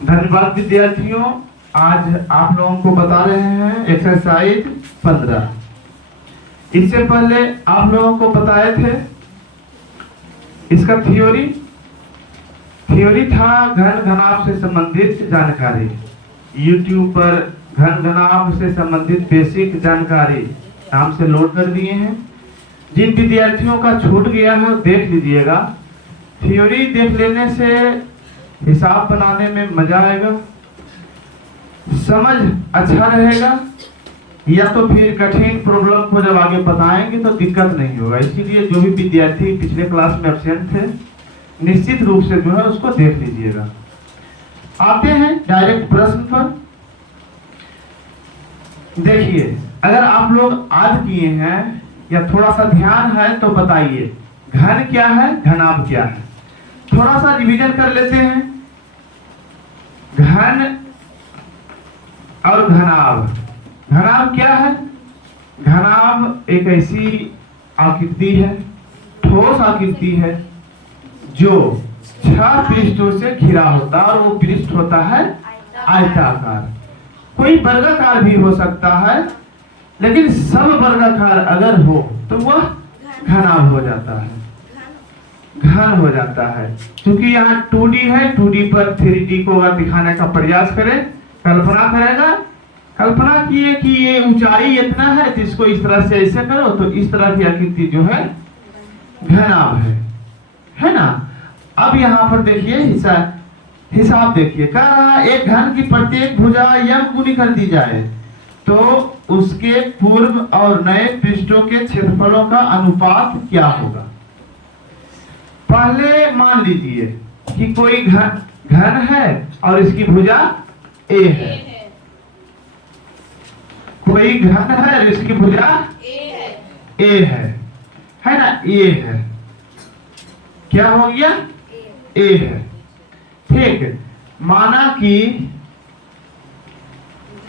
धन्यवाद विद्यार्थियों। आज आप लोगों को बता रहे हैं एक्सरसाइज 15। इससे पहले आप लोगों को बताए थे इसका थ्योरी था घन घनाभ से संबंधित जानकारी। YouTube पर घन घनाभ से संबंधित बेसिक जानकारी नाम से लोड कर दिए हैं। जिन विद्यार्थियों का छूट गया है देख लीजिएगा। थ्योरी देख लेने से हिसाब बनाने में मजा आएगा, समझ अच्छा रहेगा, या तो फिर कठिन प्रॉब्लम को जब आगे बताएंगे तो दिक्कत नहीं होगा। इसीलिए जो भी विद्यार्थी पिछले क्लास में एब्सेंट थे निश्चित रूप से जो है उसको देख लीजिएगा। आते हैं डायरेक्ट प्रश्न पर। देखिए, अगर आप लोग आज किए हैं या थोड़ा सा ध्यान है तो बताइए घन क्या है, घनाभ क्या है। थोड़ा सा रिवीजन कर लेते हैं। घन और घनाभ। घनाभ क्या है? घनाभ एक ऐसी आकृति है, ठोस आकृति है जो 6 पृष्ठों से घिरा होता है और वो पृष्ठ होता है आयताकार। कोई वर्गाकार भी हो सकता है, लेकिन सब वर्गाकार अगर हो तो वह घनाभ हो जाता है, घन हो जाता है। क्योंकि यहाँ 2D है, 2D पर 3D को दिखाने का प्रयास करें, कल्पना करेगा, कल्पना किए कि ये ऊंचाई इतना है जिसको इस तरह से ऐसे करो तो इस तरह की आकृति जो है घनाभ है ना। अब यहाँ पर देखिए हिसाब देखिए, कह रहा है एक घन की प्रत्येक भुजा यम गुनी कर दी जाए तो उसके पूर्व और नए पृष्ठों के क्षेत्रफलों का अनुपात क्या होगा। पहले मान लीजिए कि कोई घन है और इसकी भुजा ए है। कोई घन है और इसकी भुजा ए है ना, ए है। क्या हो गया? ए है। ठीक, माना कि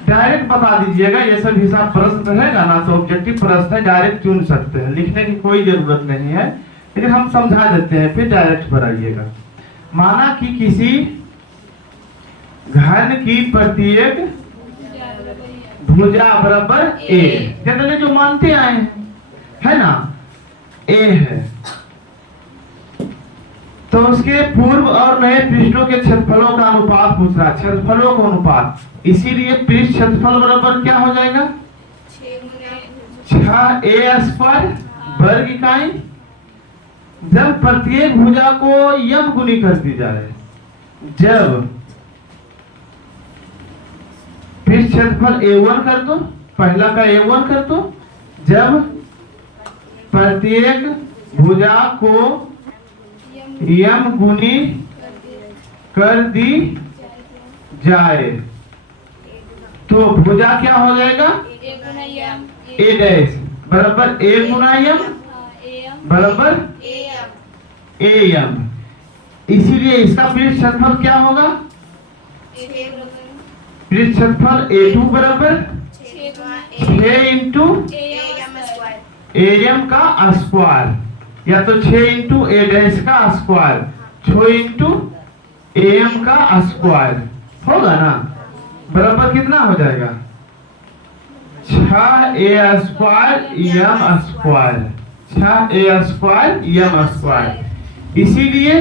डायरेक्ट बता दीजिएगा, ये सब हिसाब प्रश्न रहेगा ना तो ऑब्जेक्टिव प्रश्न है, डायरेक्ट चुन सकते हैं, लिखने की कोई जरूरत नहीं है, लेकिन हम समझा देते हैं फिर डायरेक्ट पर आइएगा। माना कि किसी घन की प्रत्येक भुजा बराबर ए, जनरली जो मानते आए हैं है ना, ए है, तो उसके पूर्व और नए पृष्ठों के क्षेत्रफलों का अनुपात पूछ रहा है, क्षेत्रफलों का अनुपात। इसीलिए पृष्ठ क्षेत्रफल बराबर क्या हो जाएगा? 6a² वर्ग इकाई। जब प्रत्येक भुजा को यम गुनी कर दी जाए, जब पृष्ठ क्षेत्रफल a1 कर दो, पहला का a1 कर दो, जब प्रत्येक भुजा को यम गुनी कर दी जाए तो भुजा क्या हो जाएगा? ए डैश बराबर ए गुना यम बराबर ए यम। इसीलिए इसका पृष्ठ क्षेत्रफल क्या होगा? पृष्ठ क्षेत्रफल A2 बराबर 6 इंटू एम का स्क्वायर, या तो 6 इंटू ए डैश का स्क्वायर, 6 इंटू एम का स्क्वायर होगा ना, बराबर कितना हो जाएगा? 6a² यम स्क्वायर, 6a² यम स्क्वायर। इसीलिए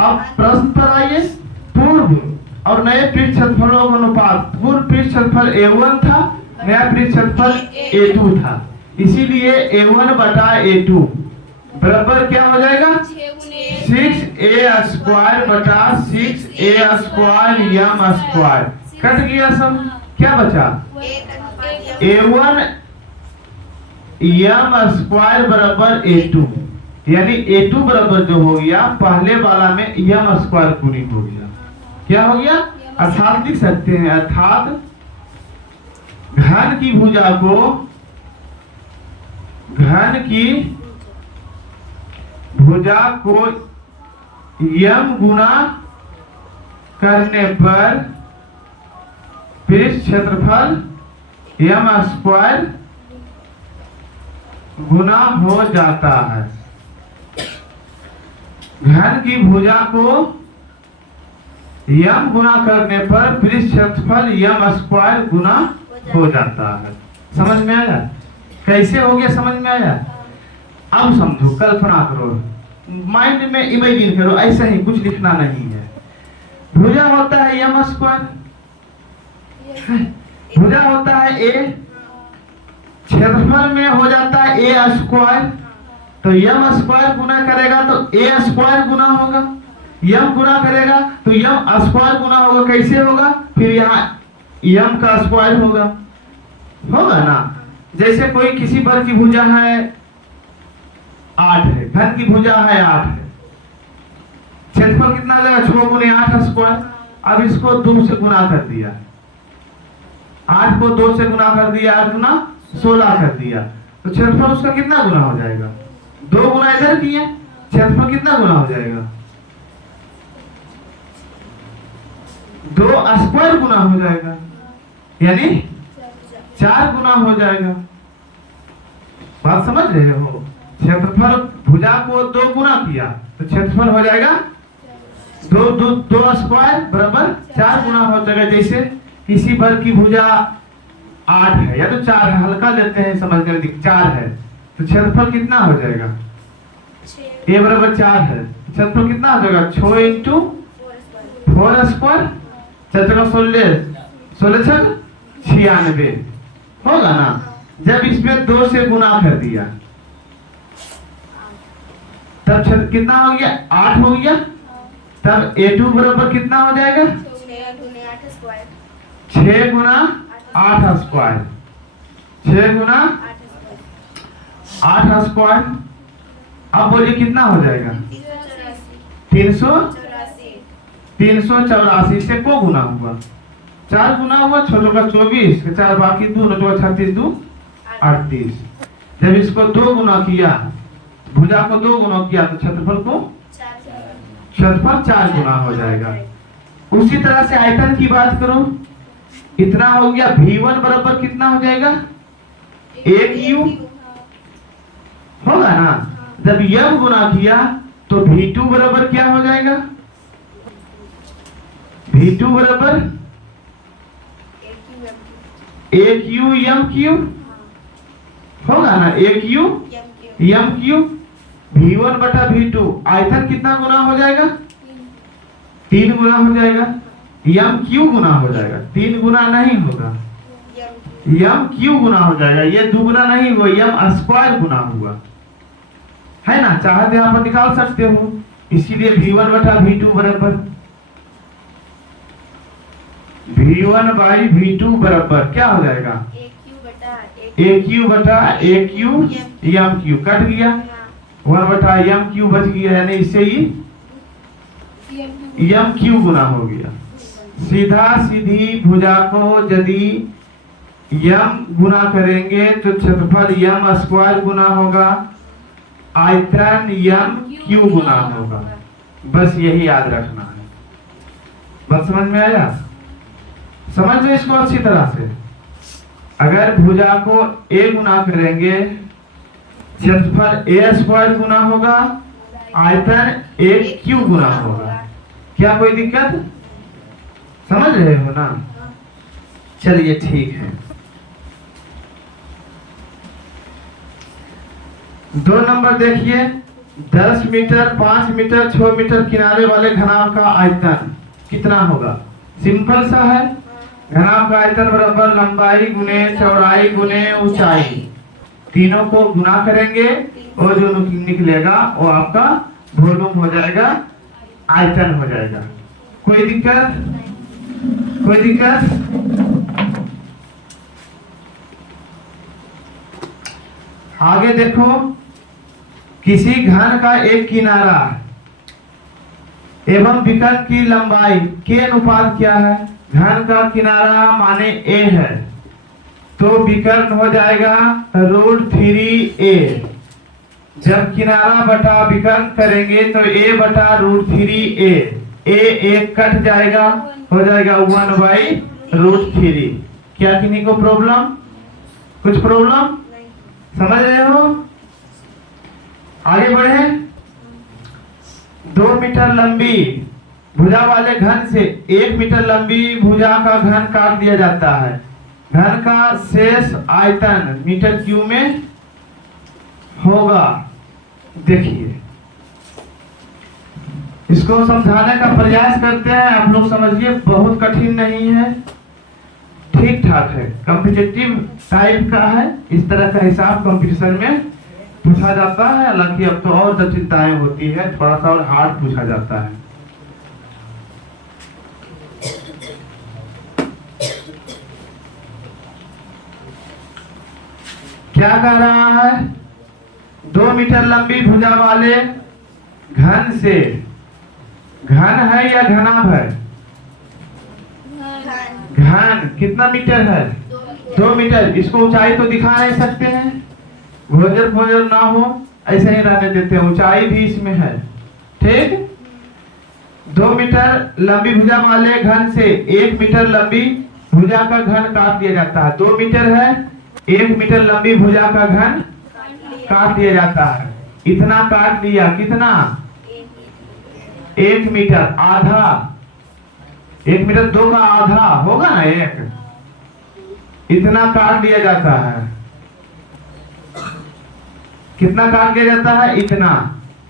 अब प्रश्न पर आइए। पूर्व और नए पृष्ठ क्षेत्रफलों का अनुपात। पूर्व पृष्ठ क्षेत्रफल a1 था, नया पृष्ठ क्षेत्रफल a2 था, इसीलिए a1 बटा a2 बराबर क्या हो जाएगा? 6a² बटा 6a² यम स्क्वायर। कट गया सब, क्या बचा? a1 यम स्क्वायर बराबर a2, यानी a2 बराबर जो हो गया पहले वाला में यम स्क्वायर गुनी हो गया। क्या हो गया? अर्थात लिख सकते हैं, अर्थात घन की भुजा को यम गुना करने पर पृष्ठ क्षेत्रफल यम स्क्वायर गुना हो जाता है। घन की भुजा को यम गुना करने पर पृष्ठ क्षेत्रफल यम स्क्वायर गुना हो जाता है। समझ में आया? कैसे हो गया, समझ में आया? अब समझो, कल्पना करो, माइंड में इमेजिन करो, ऐसा ही कुछ लिखना नहीं है। भुजा होता है यम स्क्वायर, भुजा होता है ए, क्षेत्रफल में हो जाता है ए स्क्वायर, तो यम स्क्वायर गुना करेगा तो ए स्क्वायर गुना होगा, यम गुना करेगा तो यम स्क्वायर गुना होगा। कैसे होगा? फिर यहाँ यम का स्क्वायर होगा, होगा ना। जैसे कोई किसी पर की भुजा है 8 है, घन की भुजा है 8 है, क्षेत्रफल कितना हो जाएगा? 6 गुने 8 स्क्वायर। अब इसको 2 से गुना कर दिया, 8 को 2 से गुना कर दिया, 8 गुना 16 कर दिया, तो क्षेत्रफल उसका कितना गुना हो जाएगा? 2 गुना इधर किए, क्षेत्रफल कितना गुना हो जाएगा? 2 स्क्वायर गुना हो जाएगा, यानी 4 गुना हो जाएगा। बात समझ रहे हो? क्षेत्रफल भुजा को 2 गुना किया तो क्षेत्रफल हो जाएगा 2 स्क्वायर बराबर 4 गुना हो जाएगा। जैसे किसी पर की भुजा 8 है या तो 4 है, हल्का लेते हैं समझ कर, 4 है तो क्षेत्रफल कितना हो जाएगा? ए बराबर 4 है, क्षेत्रफल कितना हो जाएगा? 6 इंटू 4 स्क्वायर, 4 16 96 होगा ना। जब इसमें 2 से गुना कर दिया तब कितना हो गया? 8 हो गया। तब A2 बराबर कितना हो जाएगा? 6 गुना 8 स्क्वायर, 6 गुना 8 स्क्वायर। अब बोलिए कितना हो जाएगा? 384 से को गुना हुआ? 4 गुना हुआ, छोटों का 24, 4 बाकी 2, 36 2 38। जब इसको 2 गुना किया, भुजा को 2 गुना किया तो क्षेत्रफल 4 गुना हो जाएगा। उसी तरह से आयतन की बात करो, इतना हो गया। V1 बराबर कितना हो जाएगा? 1u होगा ना। जब यम गुना किया तो V2 बराबर क्या हो जाएगा? V2 बराबर 1u यम क्यूब होगा ना, 1u यम क्यूब। V1 बटा V2 आयतन कितना गुना हो जाएगा? 3 गुना हो जाएगा। यम क्यू गुना हो जाएगा, 3 गुना नहीं होगा, यम क्यू गुना हो जाएगा। ये 2 गुना नहीं हुआ, यम स्क्वायर गुना हुआ है ना। चाहे यहाँ पर निकाल सकते हो, इसीलिए V1 बटा V2 बराबर V1 बाई V2 बराबर क्या हो जाएगा? AQ बटा AQ यम क्यू कट गया, 1 बटा यम क्यू बच गया, यानी इससे ही यम क्यू गुना हो गया। सीधा सीधी भुजा को यदि यम गुना करेंगे तो क्षेत्रफल यम स्क्वायर गुना होगा, आयतन यम क्यू गुना होगा। बस यही याद रखना है। बस समझ में आया? समझ लो इसको अच्छी तरह से। अगर भुजा को ए गुना करेंगे, क्षेत्रफल ए स्क्वायर गुना होगा, आयतन ए क्यू गुना होगा। क्या कोई दिक्कत? समझ रहे हो ना? चलिए ठीक है। 2 नंबर देखिए, 10 मीटर, 5 मीटर, 6 मीटर किनारे वाले घनाभ का आयतन कितना होगा? सिंपल सा है। घनाभ का आयतन बराबर लंबाई गुने चौड़ाई गुने ऊंचाई, तीनों को गुना करेंगे और जो निकलेगा वो आपका वॉल्यूम हो जाएगा, आयतन हो जाएगा। कोई दिक्कत? कोई दिक्कत? आगे देखो, किसी घन का एक किनारा एवं विकर्ण की लंबाई के अनुपात क्या है? घन का किनारा माने ए है तो विकर्ण हो जाएगा √3a। जब किनारा बटा विकर्ण करेंगे तो a बटा √3a, a कट जाएगा, हो जाएगा 1/√3। क्या किन्हीं को प्रॉब्लम? कुछ प्रॉब्लम? समझ रहे हो? आगे बढ़े। 2 मीटर लंबी भुजा वाले घन से 1 मीटर लंबी भुजा का घन काट दिया जाता है। घन का शेष आयतन मीटर क्यूब में होगा। देखिए, इसको समझाने का प्रयास करते हैं। आप लोग समझिए, बहुत कठिन नहीं है, ठीक ठाक है, कॉम्पिटिटिव टाइप का है। इस तरह का हिसाब कंपटीशन में पूछा जाता है। हालांकि अब तो और जटिलताएं होती है, थोड़ा सा और हार्ड पूछा जाता है। क्या कह रहा है? 2 मीटर लंबी भुजा वाले घन से, घन है या घनाभ है? घन कितना मीटर है? 2 मीटर। इसको ऊंचाई तो दिखा नहीं सकते हैं, भोजन भोजन ना हो ऐसे ही रहने देते हैं, ऊंचाई भी इसमें है। ठीक, 2 मीटर लंबी भुजा वाले घन से 1 मीटर लंबी भुजा का घन काट दिया जाता है। 2 मीटर है, 1 मीटर लंबी भुजा का घन काट दिया जाता है। इतना काट लिया, कितना? 1 मीटर, आधा। 1 मीटर 2 का आधा होगा ना, 1। इतना काट दिया जाता है। कितना काट दिया जाता है? इतना।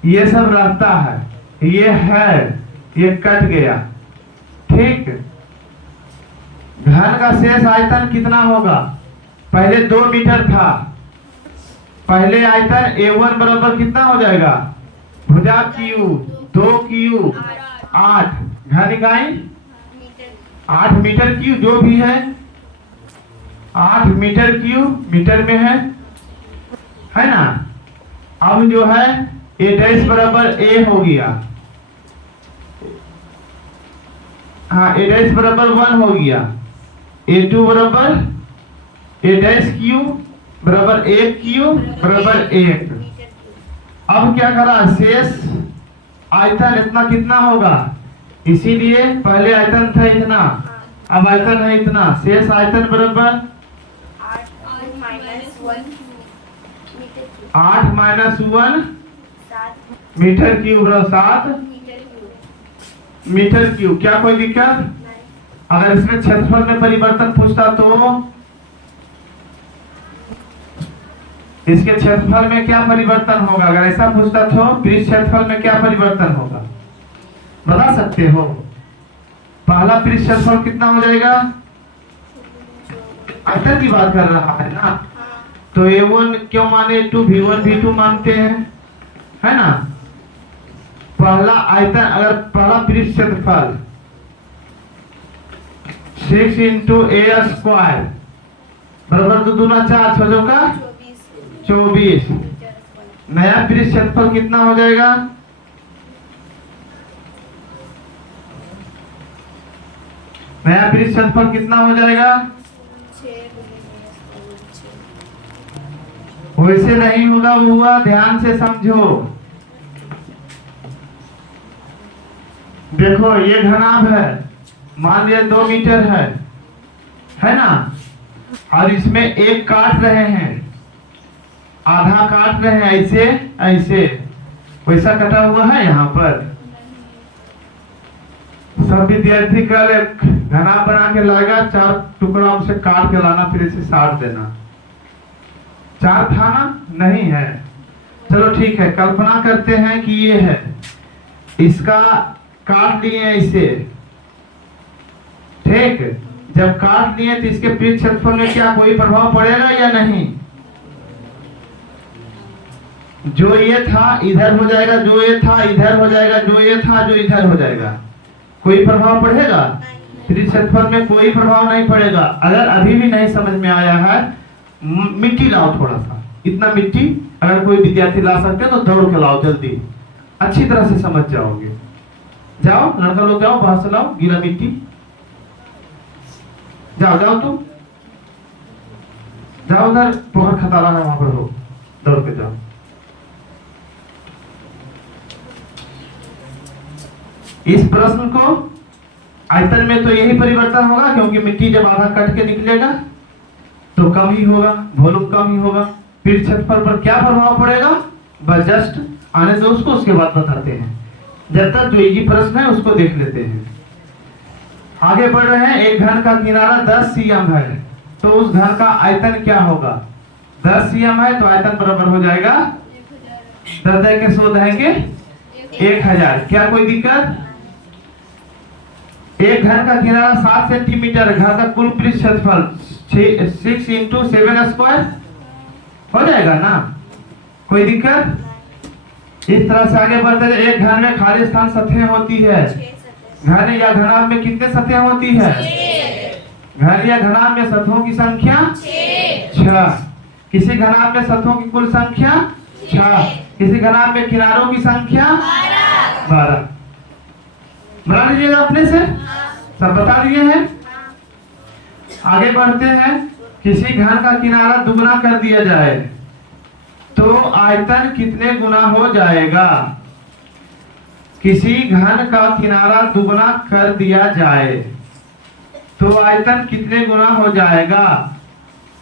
ये सब रहता है, ये है, ये कट गया। ठीक, घन का शेष आयतन कितना होगा? पहले 2 मीटर था, पहले आयतन A1 बराबर कितना हो जाएगा? भुजा क्यू 2 क्यू 8, घन इकाई 8 मीटर क्यू, जो भी है 8 मीटर क्यू मीटर में है ना। अब जो है A डैश बराबर A हो गया, हाँ A डैश बराबर 1 हो गया। A2 बराबर A डैश क्यू बराबर 1 क्यू बराबर 1। अब क्या करा? शेष आयतन इतना कितना होगा? इसीलिए पहले आयतन था इतना, अब आयतन है इतना। शेष आयतन बराबर 8 minus 1 metre cube, 7 metre cube. क्या कोई दिक्कत? अगर इसमें क्षेत्रफल में परिवर्तन पूछता तो इसके क्षेत्रफल में क्या परिवर्तन होगा? अगर ऐसा पूछता तो पृष्ठ क्षेत्रफल में क्या परिवर्तन होगा, बता सकते हो? पहला पृष्ठ क्षेत्रफल कितना हो जाएगा? आयतन की बात कर रहा है ना, तो A1 क्यों माने? A2 V1 V2 मानते हैं, है ना। पहला आयतन, अगर पहला पृष्ठ क्षेत्रफल 6 इंटू A स्क्वायर बराबर 2 दूना 4, 6 का 24। नया पृष्ठ क्षेत्रफल कितना हो जाएगा? नया पृष्ठ क्षेत्रफल कितना हो जाएगा? वैसे नहीं होगा, वो हुआ, ध्यान से समझो। देखो, ये घनाभ है, मान लिया 2 मीटर है ना, और इसमें एक काट रहे हैं, आधा काट रहे हैं, ऐसे ऐसे वैसा कटा हुआ है। यहाँ पर सब विद्यार्थी कल एक घनाभ बना के लाएगा, 4 टुकड़ा उसे काट के लाना, फिर इसे साट देना। 4 था ना? नहीं है। चलो ठीक है, कल्पना करते हैं कि ये है, इसका काट लिए इसे। ठीक, जब काट लिए तो इसके पृष्ठ क्षेत्रफल में क्या कोई प्रभाव पड़ेगा या नहीं? जो ये था इधर हो जाएगा, जो ये था इधर हो जाएगा, जो ये था जो इधर हो जाएगा। कोई प्रभाव पड़ेगा? पृष्ठ क्षेत्रफल में कोई प्रभाव नहीं पड़ेगा। अगर अभी भी नहीं समझ में आया है, मिट्टी लाओ थोड़ा सा, इतना मिट्टी अगर कोई विद्यार्थी ला सकते हो तो दौड़ के लाओ, जल्दी अच्छी तरह से समझ जाओगे। जाओ लड़का लोग, जाओ बाहर से लाओ गीला मिट्टी, जाओ जाओ तुम जाओ, उधर पोखर खतारा है वहां पर हो, दौड़ के जाओ। इस प्रश्न को आयतन में तो यही परिवर्तन होगा, क्योंकि मिट्टी जब आधा कट के निकलेगा तो कम ही होगा, वॉल्यूम कम ही होगा। पृष्ठ क्षेत्रफल पर क्या प्रभाव पड़ेगा? बस जस्ट आने दो उसको, उसके बाद बताते हैं। जब तक जो इजी प्रश्न है उसको देख लेते हैं। आगे बढ़ रहे हैं। एक घन का किनारा 10 cm है तो उस घन का आयतन क्या होगा? 10 cm है तो आयतन बराबर हो जाएगा 10 के 100 देंगे 1000। क्या कोई दिक्कत? एक घन का किनारा 7 सेंटीमीटर, घन का कुल पृष्ठ क्षेत्रफल 6 × 7 स्क्वायर हो जाएगा ना? कोई दिक्कत? इस तरह से आगे बढ़ते हैं। एक घन में खाली स्थान सतहें होती है। घन या घनाभ में कितने सतहें होती है? घन या घनाभ में सतहों की संख्या 6। किसी घनाभ में सतहों की कुल संख्या 6। किसी घनाभ में किनारों की संख्या 12। बना लीजिएगा अपने से, सब बता दिए हैं। आगे बढ़ते हैं। किसी घन का किनारा दुगना कर दिया जाए तो आयतन कितने गुना हो जाएगा? किसी घन का किनारा दुगना कर दिया जाए तो आयतन कितने गुना हो जाएगा?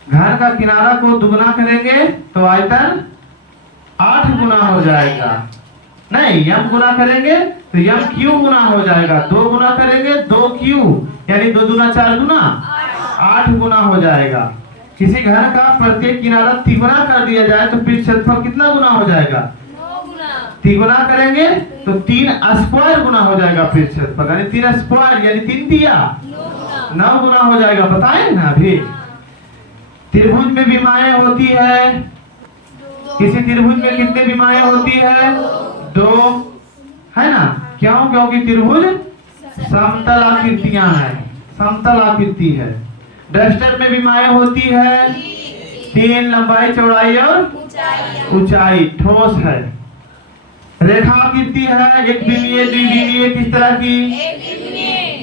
घन का किनारा को दुगना करेंगे तो आयतन 8 गुना हो जाएगा। नहीं, यम गुना करेंगे तो यम क्यू गुना हो जाएगा। 2 गुना करेंगे 2 क्यू, यानी 2 दूना 4 गुना 8 गुना हो जाएगा। किसी घन का प्रत्येक किनारा तिगुना कर दिया जाए तो पृष्ठ क्षेत्रफल कितना गुना हो जाएगा? 9 गुना। तिगुना करेंगे तो 3 स्क्वायर गुना हो जाएगा पृष्ठ क्षेत्रफल, यानी 3 स्क्वायर यानी 3 दिया 9 गुना हो जाएगा। बताएं ना अभी। त्रिभुज में विमाएं होती है। किसी त्रिभुज में कितने विमाएं होती है? 2, है ना? क्यों? क्योंकि त्रिभुज समतल आकृतियां हैं, समतल आकृति है। डस्टर में विमाएं होती है 3, लंबाई चौड़ाई और ऊंचाई, ठोस है। रेखा आकृति है, एक विमीय, द्विविमीय, किस तरह की?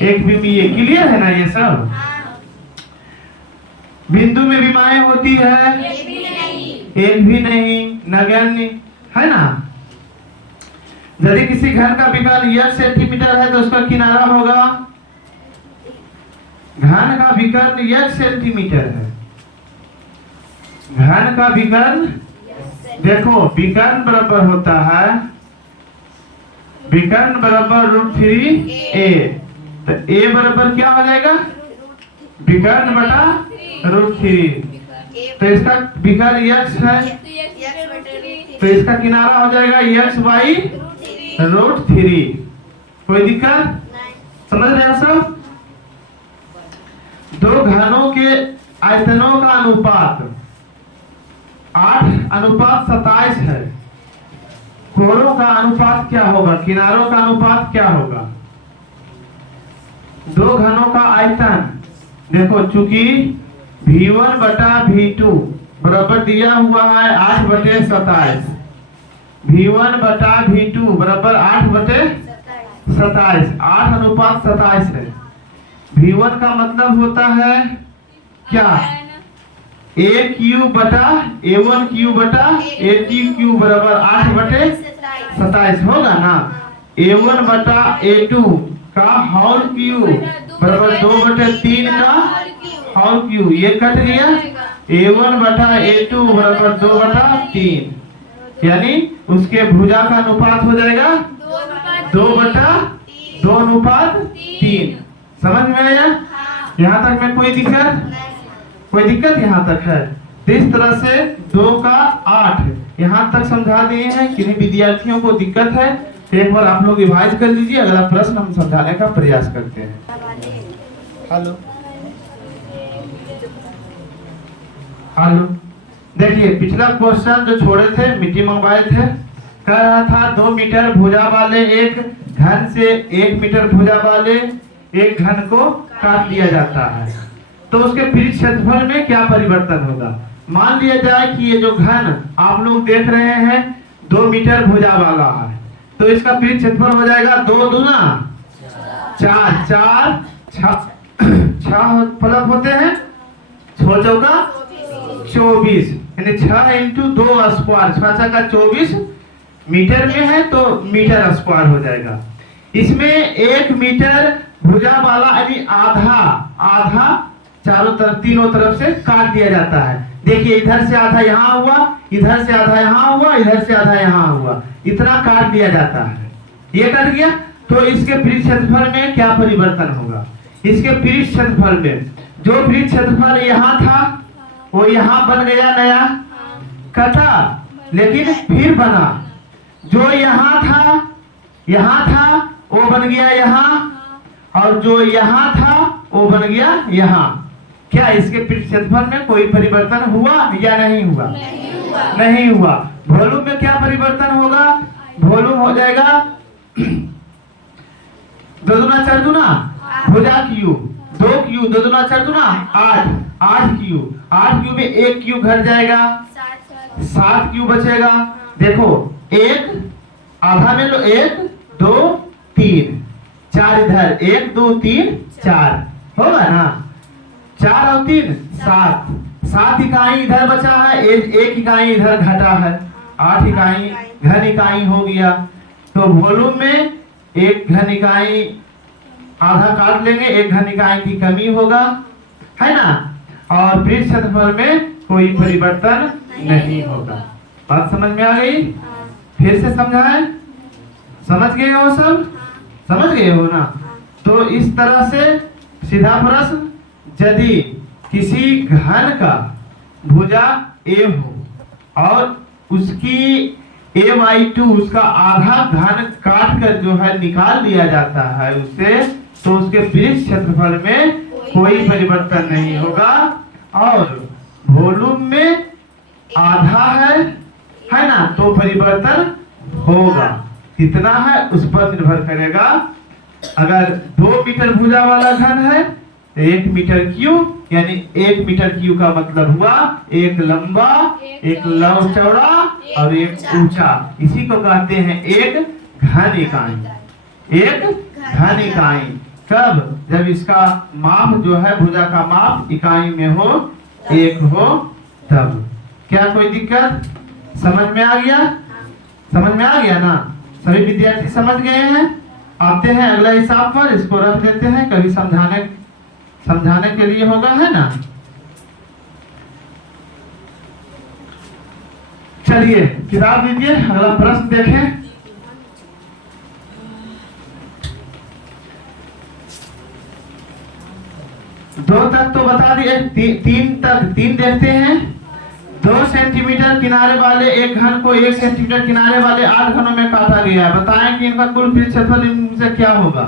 एक विमीय। क्लियर है ना ये सब? बिंदु में विमाएं होती है एक भी नहीं, नगण्य, है ना? यदि किसी घन का विकर्ण 1 सेंटीमीटर है तो उसका किनारा होगा, घन का विकर्ण 1 सेंटीमीटर है। घन का विकर्ण देखो, विकर्ण बराबर होता है विकर्ण बराबर √3a, तो a बराबर क्या हो जाएगा? विकर्ण बटा √3। तो इसका विकर्ण x है तो इसका किनारा हो जाएगा x/√3। कोई दिक्कत? समझ रहे हैं सब? दो घनों के आयतनों का अनुपात 8:27 है। कोणों का अनुपात क्या होगा? किनारों का अनुपात क्या होगा? दो घनों का आयतन देखो, चूंकि V1 बटा V2 बराबर दिया हुआ है 8/27। V1 बटा V2 बराबर 8/27, 8:27 है। V1 का मतलब होता है क्या? AQ बटा A1Q बटा A2Q बराबर 8/27 होगा ना? A1 बटा A2 का होल क्यू बराबर 2/3 का होल क्यू, ये कट गया। A1 बटा A2 बराबर 2/3, यानी उसके भुजा का अनुपात हो जाएगा 2/2:3। समझ में आया? यहाँ तक में कोई दिक्कत? कोई दिक्कत यहाँ तक है? तो इस तरह से 2 का 8 यहाँ तक समझा दिए हैं। किन्हीं विद्यार्थियों को दिक्कत है तो एक बार आप लोग रिवाइज कर लीजिए, अगला प्रश्न हम समझाने का प्रयास करते हैं। हेलो हेलो, देखिए पिछला क्वेश्चन जो छोड़े थे, मिट्टी मंगवाए थे, कह रहा था 2 मीटर भुजा वाले एक घन से 1 मीटर भुजा वाले एक घन को काट दिया जाता है तो उसके पृष्ठ क्षेत्रफल में क्या परिवर्तन होगा? मान लिया जाए कि ये जो घन आप लोग देख रहे हैं 2 मीटर भुजा वाला है तो इसका पृष्ठ क्षेत्रफल हो जाएगा 2 दूना 4, 4 6 फलक होते हैं, 6 चौका 24, यानी 6 × 2 स्क्वायर, 6 का 24 मीटर में है तो मीटर स्क्वायर हो जाएगा। इसमें 1 मीटर भुजा वाला यानी आधा चारों तरफ, तीनों तरफ से काट दिया जाता है। देखिए इधर से आधा यहाँ हुआ, इधर से आधा यहाँ हुआ, इधर से आधा यहाँ हुआ, इतना काट दिया जाता है। ये कट गया, तो इसके पृष्ठ क्षेत्रफल में क्या परिवर्तन होगा? इसके पृष्ठ क्षेत्रफल में जो पृष्ठ क्षेत्रफल यहाँ था वो यहाँ बन गया नया, कटा लेकिन फिर बना। जो यहाँ था वो बन गया यहाँ, और जो यहाँ था वो बन गया यहाँ। क्या इसके पृष्ठ क्षेत्रफल में कोई परिवर्तन हुआ या नहीं हुआ? नहीं हुआ। वॉल्यूम में क्या परिवर्तन होगा? वॉल्यूम हो जाएगा दो दूना चार दूना भुजा क्यूब, 2 क्यूब, 2 दूना चार दूना 8, 8 क्यूब, 8 क्यूब में 1 क्यूब घट जाएगा, 7 क्यूब बचेगा। देखो एक आधा में लो, 1 2 3 4 इधर, 1 2 3 4 होगा ना, 4 और 3 7, 7 इकाई इधर बचा है, 1 इकाई इधर घटा है, 8 इकाई घन इकाई हो गया। तो वॉल्यूम में 1 घन इकाई आधा काट लेंगे, 1 घन इकाई की कमी होगा, है ना। और पृष्ठ क्षेत्रफल में कोई परिवर्तन नहीं होगा। बात समझ में आ गई? फिर से समझाएं? समझ गए हो सब? समझ गए हो ना? तो इस तरह से सीधा प्रश्न, यदि किसी घन का भुजा a हो और उसकी a/2 उसका आधा घन काट कर जो है निकाल दिया जाता है उससे, तो उसके पृष्ठ क्षेत्रफल में कोई परिवर्तन नहीं होगा। और वॉल्यूम में आधा है ना, तो परिवर्तन होगा। कितना है उस पर निर्भर करेगा। अगर 2 मीटर भुजा वाला घन है तो 1 मीटर क्यूब, यानी 1 मीटर क्यूब का मतलब हुआ 1 लंबा, 1 चौड़ा और 1 ऊंचा। इसी को कहते हैं एक घन इकाई। एक घन इकाई कब? जब इसका माप जो है भुजा का माप इकाई में हो 1 हो तब। क्या कोई दिक्कत? समझ में आ गया? समझ में आ गया ना? सभी विद्यार्थी समझ गए हैं? आते हैं अगला हिसाब पर, इसको रख देते हैं, कभी समझाने के लिए होगा, है ना। चलिए किताब दीजिए, अगला प्रश्न देखें। दो तक तो बता दिए, 3 देखते हैं। 2 सेंटीमीटर किनारे वाले एक घन को 1 सेंटीमीटर किनारे वाले 8 घनों में काटा गया। बताएं कि इनका कुल पृष्ठ क्षेत्रफल इनसे क्या होगा?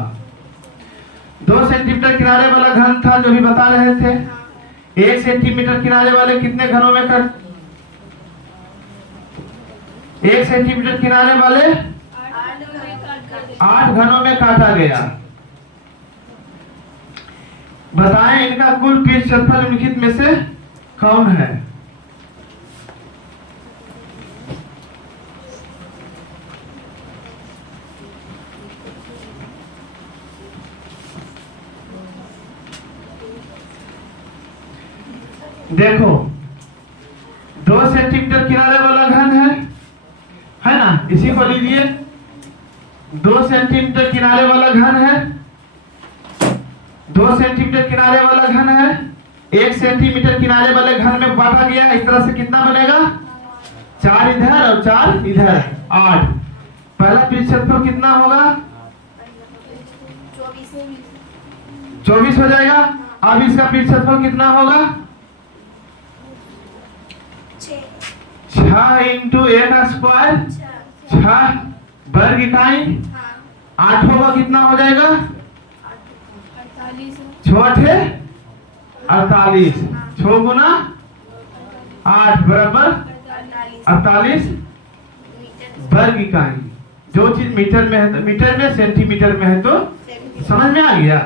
2 सेंटीमीटर किनारे वाला घन था जो भी बता रहे थे। 1 सेंटीमीटर किनारे वाले कितने घनों में 1 सेंटीमीटर किनारे वाले 8 घनों में काटा गया। बताएं इनका कुल पृष्ठ क्षेत्रफल निम्नलिखित में से कौन है? देखो 2 सेंटीमीटर किनारे वाला घन है ना, इसी को लीजिए। 2 सेंटीमीटर किनारे वाला घन है, 2 सेंटीमीटर किनारे वाला घन है, 1 सेंटीमीटर किनारे वाले घन में बांटा गया। इस तरह से कितना बनेगा? 4 इधर और 4 इधर, 8। पहला पृष्ठ क्षेत्रफल कितना होगा? 24 हो जाएगा। अब इसका पृष्ठ क्षेत्रफल कितना होगा? 6 इंटू 1 स्क्वायर, 6 वर्ग इकाई। 8 होगा, कितना हो जाएगा? 6 48, 6 गुना 8 बराबर 48 वर्ग इकाई। जो चीज मीटर में है तो मीटर में, सेंटीमीटर में है तो समझ में आ गया।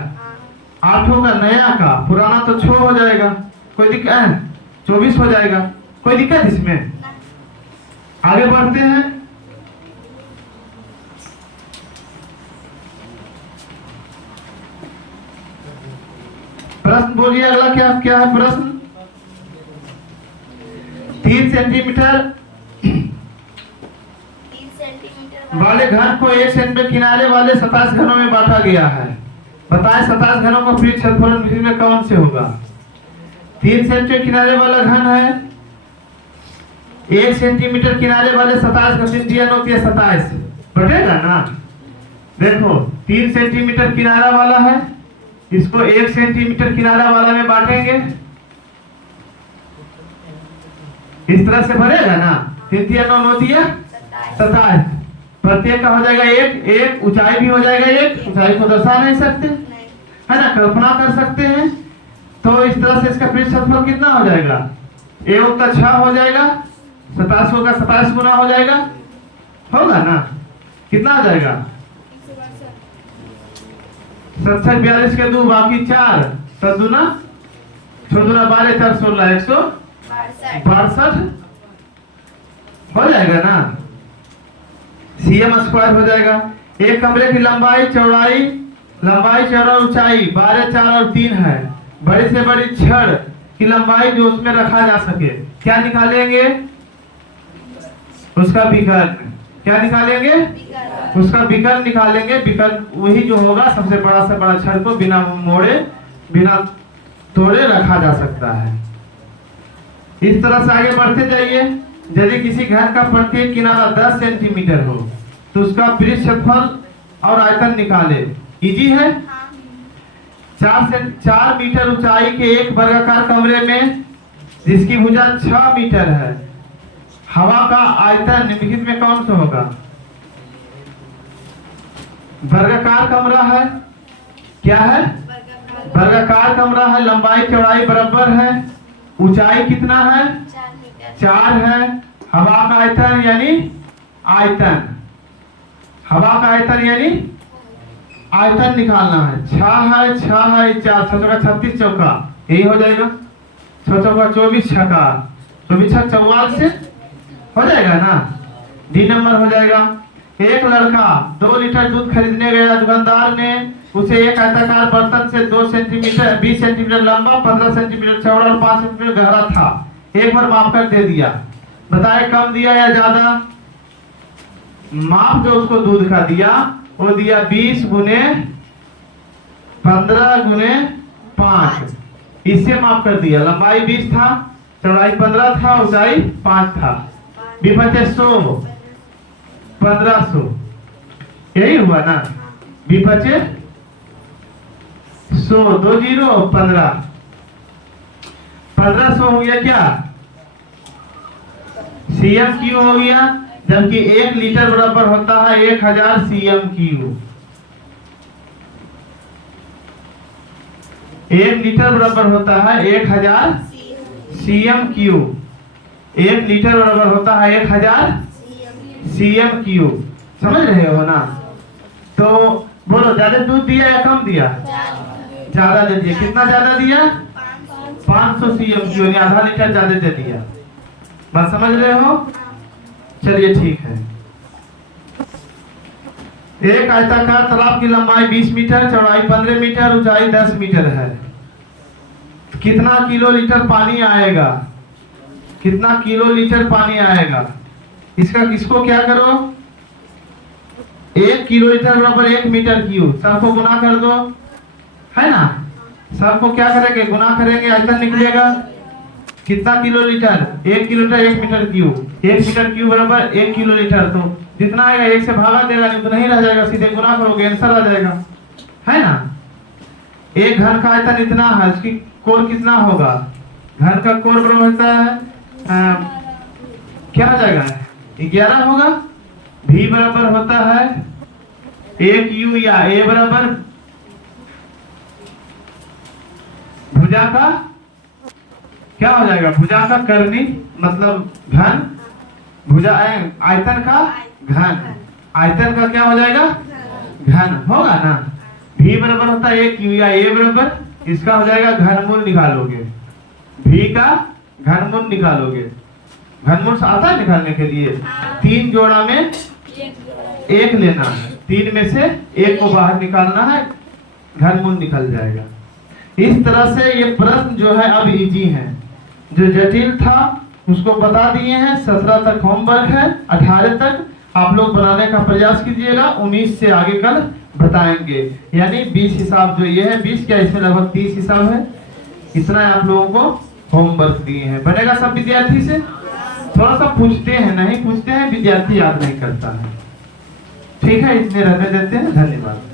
8 होगा नया का, पुराना तो 6 हो जाएगा। कोई दिक्कत है? 24 हो जाएगा। कोई दिक्कत इसमें? आगे बढ़ते हैं। प्रश्न बोलिए अगला क्या है प्रश्न? 3 सेंटीमीटर वाले घन को 1 सेंटीमीटर किनारे वाले 27 घनों में बांटा गया है। बताएं 27 घनों का पृष्ठ क्षेत्रफल में कौन से होगा? 3 सेंटीमीटर किनारे वाला घन है, 1 सेंटीमीटर किनारे वाले 27 का 3 दिया 27 बटेगा ना। देखो 3 सेंटीमीटर किनारा वाला है, इसको 1 सेंटीमीटर किनारा वाला में बांटेंगे, इस तरह से भरेगा ना। 3 3 9 9 दिया 27, प्रत्येक का हो जाएगा 1 1, ऊंचाई भी हो जाएगा 1, ऊंचाई को दर्शा नहीं सकते है ना, कल्पना कर सकते हैं। तो इस तरह से इसका पृष्ठफल कितना हो जाएगा, 1 का 6 हो जाएगा, 27 का 27 गुना हो जाएगा, होगा ना। कितना आ जाएगा 67 42 के 2 बाकी 4 7 दूना 6 दूना 12 4 16 162 हो जाएगा ना। सीएम स्क्वायर हो जाएगा। एक कमरे की लंबाई चौड़ाई और ऊंचाई 12 4 और 3 है। बड़ी से बड़ी छड़ की लंबाई जो उसमें रखा जा सके, क्या निकालेंगे, उसका विकर्ण। क्या निकालेंगे, उसका विकर्ण निकालेंगे। विकर्ण वही जो होगा, सबसे बड़ा से बड़ा छड़ को बिना मोड़े बिना तोड़े रखा जा सकता है। इस तरह से आगे बढ़ते जाइए। यदि किसी घर का प्रत्येक किनारा 10 सेंटीमीटर हो तो उसका पृष्ठफल और आयतन निकाले। इजी है। 4 मीटर ऊंचाई के एक वर्गाकार कमरे में जिसकी भुजा 6 मीटर है, हवा का आयतन निम्नलिखित में कौन सा होगा। वर्गाकार कमरा है, क्या है, वर्गाकार कमरा है, लंबाई चौड़ाई बराबर है, ऊंचाई कितना है 4 है, हवा का आयतन यानी आयतन, हवा का आयतन यानी आयतन निकालना है। 6 है 4 6 36 चौका, यही हो जाएगा। 6 चौका 24 छक्का 24 छक्का 44 से हो जाएगा ना। डी नंबर हो जाएगा। एक लड़का 2 लीटर दूध खरीदने गया। दुकानदार ने उसे एक आयताकार बर्तन से 2 सेंटीमीटर 20 सेंटीमीटर लंबा 15 सेंटीमीटर चौड़ा और 5 सेंटीमीटर गहरा था, एक बार माप कर दे दिया। बताए कम दिया या ज्यादा। माप जो उसको दूध का दिया वो दिया 20 गुने 15 गुने 5, इससे माप कर दिया। लंबाई 20 था, चौड़ाई 15 था, ऊंचाई 5 था। 100 1500 यही हुआ ना। 100 2 0 15 1500 हो गया क्या, सीएम क्यू हो गया। जबकि 1 लीटर बराबर होता है 1000 सीएम क्यू। 1 लीटर बराबर होता है 1000 सीएम क्यू। 1 लीटर बराबर होता है 1000 सीएम क्यू। समझ रहे हो ना। तो बोलो ज्यादा दूध दिया या कम दिया, ज्यादा दे दिया। कितना ज्यादा दिया, 500 सीएम क्यू, आधा लीटर ज्यादा दे दिया। बात समझ रहे हो। चलिए ठीक है। एक आयताकार तालाब की लंबाई 20 मीटर, चौड़ाई 15 मीटर, ऊंचाई 10 मीटर है। कितना किलो लीटर पानी आएगा, कितना किलो लीटर पानी आएगा। इसका किसको क्या करो, 1 किलो लीटर बराबर 1 मीटर क्यूब, सबको गुना कर दो, है ना। सबको क्या करेंगे, गुना करेंगे, आयतन निकलेगा। कितना kilo litre, 1 kilo litre 1 metre cube. 1 metre cube बराबर 1 किलो लीटर। तो जितना आएगा 1 से भागा देगा, नहीं तो नहीं रह जाएगा, सीधे गुना करोगे आंसर आ जाएगा, है ना। एक घन का आयतन इतना है, उसकी कोण कितना होगा, घन का कोण बराबर होता है क्या हो जाएगा 11 होगा। भी बराबर होता है 1 यू या ए बराबर भुजा का क्या हो जाएगा, भुजा का करनी मतलब घन, भुजा आयतन का घन, आयतन का क्या हो जाएगा घन होगा ना। भी बराबर होता है 1 यू या ए बराबर, इसका हो जाएगा घनमूल निकालोगे, भी का घनमूल निकालोगे। घनमूल आता है निकालने के लिए, 3 जोड़ा में 1 लेना है, 3 में से 1 को बाहर निकालना है, घनमूल निकल जाएगा। इस तरह से ये प्रश्न जो है अब इजी है, जो जटिल था उसको बता दिए हैं। 17 तक होमवर्क है, 18 तक आप लोग बनाने का प्रयास कीजिएगा, 19 से आगे कल बताएंगे। यानी 20 हिसाब जो ये है 20 क्या, इसमें लगभग 30 हिसाब है। इतना आप लोगों को होमवर्क दिए हैं, बनेगा सब विद्यार्थी से। थोड़ा सा पूछते हैं, नहीं पूछते हैं विद्यार्थी याद नहीं करता है। ठीक है, इतने रहने देते हैं। धन्यवाद।